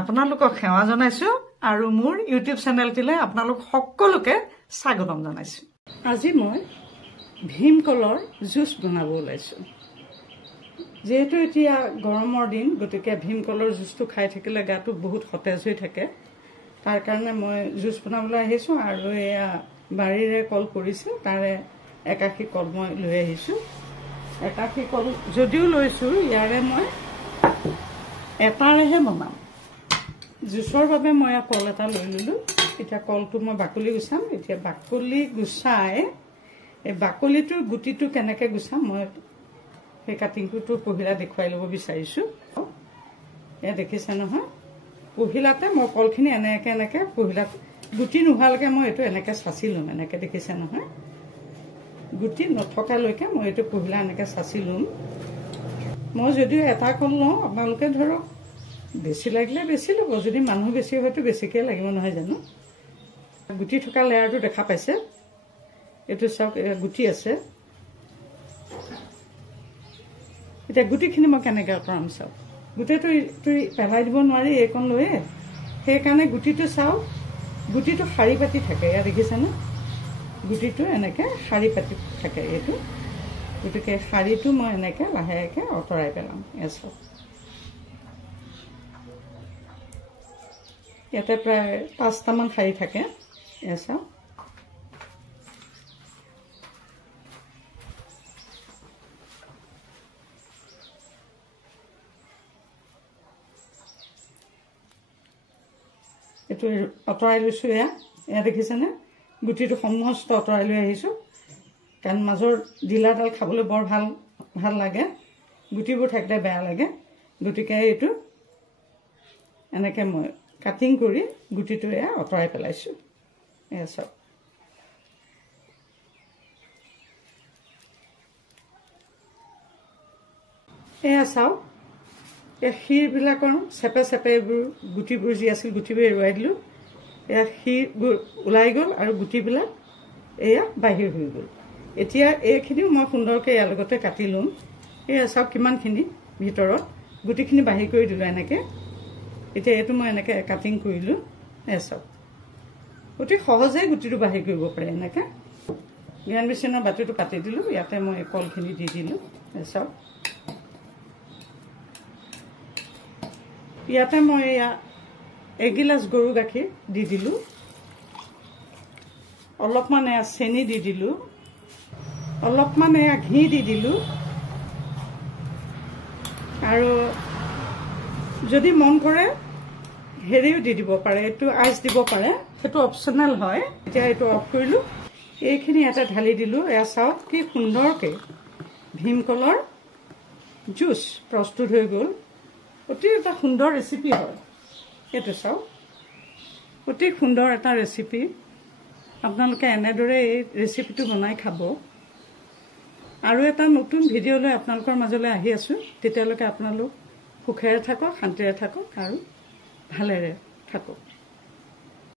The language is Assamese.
আপোনালোকক সেৱা জনাইছো আৰু মোৰ ইউটিউব চেনেলটিলে আপোনালোক সকলোকে স্বাগতম জনাইছো। আজি মই ভীমকলৰ জুচ বনাব ওলাইছো। যেহেতু এতিয়া গৰমৰ দিন, গতিকে ভীমকলৰ জুচটো খাই থাকিলে গাটো বহুত সতেজ হৈ থাকে। তাৰ কাৰণে মই জুচ বনাবলৈ আহিছো আৰু এয়া বাৰীৰে কল পৰিছে, তাৰে একাশী কল মই লৈ আহিছো। একাশী কল যদিও লৈছো, ইয়াৰে মই এটাৰেহে বনাম। জুচৰ বাবে মই কল এটা লৈ ললো। এতিয়া কলটো মই বাকলি গুচাম। এতিয়া বাকলি গুচাই এই বাকলিটোৰ গুটিটো কেনেকে গুচাম মই সেই কাটিংটো পহিলা দেখুৱাই ল'ব বিচাৰিছো। এয়া দেখিছে নহয়, পহিলাতে মই কলখিনি এনেকে পহিলাত গুটি নোহোৱালৈকে মই এইটো এনেকে চাচি ল'ম। এনেকে দেখিছে নহয়, গুটি নথকালৈকে মই এইটো পহিলা এনেকে চাচি ল'ম। মই যদিও এটা কল লওঁ, আপোনালোকে ধৰক বেছি লাগিলে বেছি ল'ব, যদি মানুহ বেছি হয়তো বেছিকে লাগিব, নহয় জানো। গুটি থকা লেয়াৰটো দেখা পাইছে, এইটো চাওক, গুটি আছে। এতিয়া গুটিখিনি মই কেনেকে আঁতৰাম চাওক। গোটেইটো পেলাই দিব নোৱাৰি এইকণ লৈয়ে, সেইকাৰণে গুটিটো চাওক, গুটিটো শাৰী পাতি থাকে। এয়া দেখিছেনে, গুটিটো এনেকে শাৰী পাতি থাকে এইটো। গতিকে শাৰীটো মই এনেকে লাহেকে আঁতৰাই পেলাম। এয়া চাওক, ইয়াতে প্ৰায় 5টামান শাৰী থাকে। এয়া চাওক, এইটো আঁতৰাই লৈছো। এয়া দেখিছেনে, গুটিটো সমস্ত আঁতৰাই লৈ আহিছো, কাৰণ মাজৰ ডিলাডাল খাবলৈ বৰ ভাল লাগে, গুটিবোৰ থাকিলে বেয়া লাগে। গতিকে এইটো এনেকে মই কাটিং কৰি গুটিটো এয়া আঁতৰাই পেলাইছো। এয়া চাওক, এয়া চাওক, এই শিৰবিলাকৰ চেপে এইবোৰ গুটিবোৰ যি আছিল, গুটিবোৰ এৰুৱাই দিলো। এয়া শিৰবোৰ ওলাই গ'ল আৰু গুটিবিলাক এয়া বাহিৰ হৈ গ'ল। এতিয়া এইখিনিও মই সুন্দৰকৈ ইয়াৰ লগতে কাটি ল'ম। এয়া চাওক কিমানখিনি ভিতৰত গুটিখিনি বাহিৰ কৰি দিলোঁ এনেকে। এতিয়া এইটো মই এনেকে কাটিং কৰিলোঁ। এয়া চাওক, অতি সহজে গুটিটো বাহিৰ কৰিব পাৰে এনেকে। জ্ঞান বিচনাৰ বাতিটো পাতি দিলোঁ, ইয়াতে মই কলখিনি দি দিলোঁ। এয়া চাওক, ইয়াতে মই এয়া এগিলাচ গৰু গাখীৰ দি দিলোঁ, অলপমান এয়া চেনি দি দিলোঁ, অলপমান এয়া ঘি দি দিলোঁ, আৰু যদি মন কৰে হেৰিও দি দিব পাৰে, এইটো আইচ দিব পাৰে, সেইটো অপশ্যনেল হয়। এতিয়া এইটো অফ কৰিলোঁ, এইখিনি ইয়াতে ঢালি দিলোঁ। এয়া চাওক কি সুন্দৰকৈ ভীমকলৰ জুচ প্ৰস্তুত হৈ গ'ল। অতি এটা সুন্দৰ ৰেচিপি হয় এইটো। চাওক, অতি সুন্দৰ এটা ৰেচিপি। আপোনালোকে এনেদৰে এই ৰেচিপিটো বনাই খাব। আৰু এটা নতুন ভিডিঅ' লৈ আপোনালোকৰ মাজলৈ আহি আছোঁ। তেতিয়ালৈকে আপোনালোক সুখেৰে থাকক, শান্তিৰে থাকক আৰু ভালেৰে থাকক।